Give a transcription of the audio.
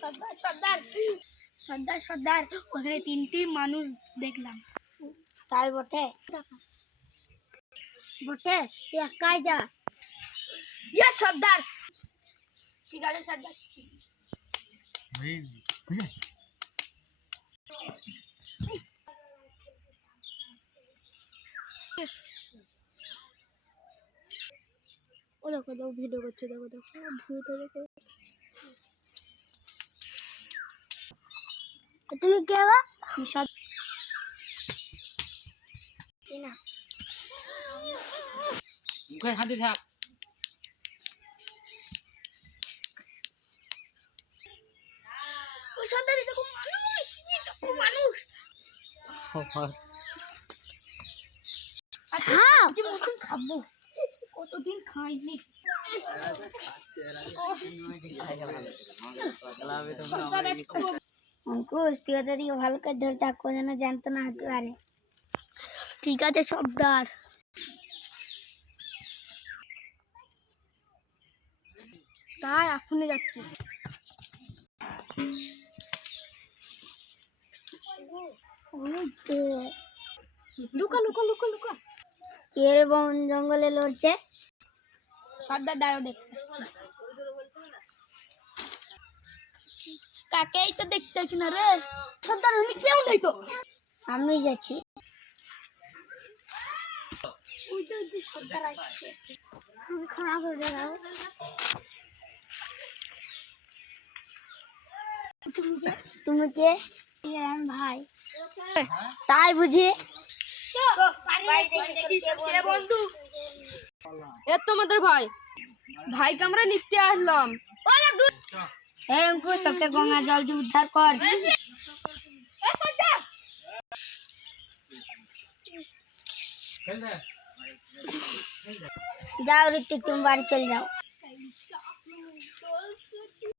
সর্দার সর্দার সর্দার সর্দার ওখানে তিনটি মানুষ দেখলাম। তাই বটে বটে, তুই একাই যা। ইয়ে সর্দার। ঠিক আছে সর্দার। ও দেখো দেখো ভিডিও করছে, দেখো দেখো ভূত দেখো। তুমি কে গো? না মুখে হাতে থাক। ও সর্দার, এটা খুব মানুষ, এটা খুব মানুষ। আচ্ছা মতন খাবো, কতদিন খাইনি। অঙ্কুশ তুই ওদের দিকে ভালো করে ধরে থাকো যেন জানতো না হাতে পারে। ঠিক আছে সর্দার। তাই এখনই যাচ্ছি। লুকা লুকা লুকা লুকা। কে রে বন জঙ্গলে লড়ছে? সর্দার দাঁড়ো দেখ। কাকেই তো দেখতেছি না রে সর্দার, আমি কেউ নেই তো। আমি যাচ্ছি। ওই তো সর্দার আসছে, আমি খাওয়া করে দাও। তুমি কে? ভাই। তাই বুঝি? বন্ধু এ তোমাদের ভাই, ভাইকে আমরা নিতে আসলাম। অঙ্কুশ ওকে গঙ্গা জল দিয়ে উদ্ধার কর। যাও ঋত্বিক, তুমি বাড়ি চলে যাও।